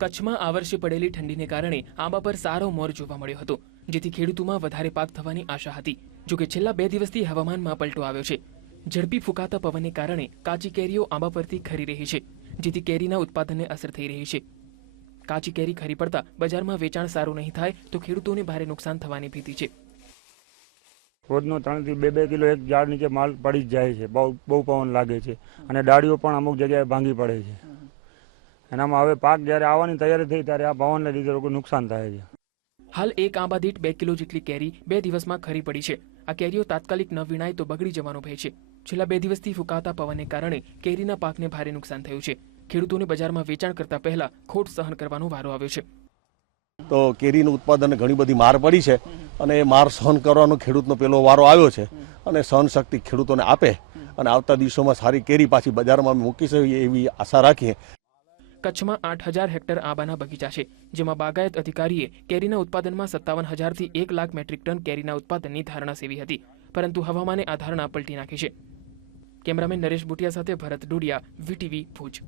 કચ્છમાં આ વર્ષે પડેલી ઠંડીને કારણે આંબા પર સારો મોર જોવા મળ્યો હતો, જેથી ખેડૂતોમાં વધારે પાક થવાની આશા હતી જોકે છેલ્લા બે દિવસથી હવામાનમાં પલટો આવ્યો છે. ઝડપી ફૂંકાતા પવનને કારણે કાચી કેરીઓ આંબા પરથી ખરી રહી છે, જેથી કેરીના ઉત્પાદનને અસર થઈ રહી છે. કાચી કેરી ખરી પડતા બજારમાં વેચાણ સારું નહીં થાય તો ખેડૂતોને ભારે નુકસાન થવાની ભીતિ છે. રોજનો ત્રણથી બે બે કિલો એક ઝાડ નીચે માલ પડી જ જાય છે, બહુ બહુ પવન લાગે છે અને ડાળીઓ પણ અમુક જગ્યાએ ભાંગી પડે છે. એનામાં હવે પાક જ્યારે આવવાની તૈયારી થઈ ત્યારે આ પવનને લીધે લોકો નુકસાન થાય છે. હાલ એક આંબા દીઠ બે કિલો જેટલી કેરી બે દિવસમાં ખરી પડી છે. આ કેરીઓ તાત્કાલિક ન વીણાય તો બગડી જવાનો ભય છે. છેલ્લા બે દિવસથી ફૂંકાતા પવનને કારણે કેરીના પાકને ભારે નુકસાન થયું છે. ખેડૂતોને બજારમાં વેચાણ કરતા પહેલા ખોટ સહન કરવાનો વારો આવ્યો છે. તો કેરીનું ઉત્પાદન ઘણી બધી માર પડી છે અને એ માર સહન કરવાનો ખેડૂતનો પેલો વારો આવ્યો છે અને સહન શક્તિ ખેડૂતોને આપે અને આવતા દિવસોમાં સારી કેરી પાછી બજારમાં મૂકી શકીએ એવી આશા રાખીએ. કચ્છમાં આઠ હજાર હેક્ટર આંબાના બગીચા છે, જેમાં બાગાયત અધિકારીએ કેરીના ઉત્પાદનમાં સત્તાવન હજારથી એક લાખ મેટ્રિક ટન કેરીના ઉત્પાદનની ધારણા સેવી હતી, પરંતુ હવામાને આ ધારણા પલટી નાખી છે. કેમેરામેન નરેશ બુટિયા સાથે ભરત ડોડિયા, વીટીવી ભુજ.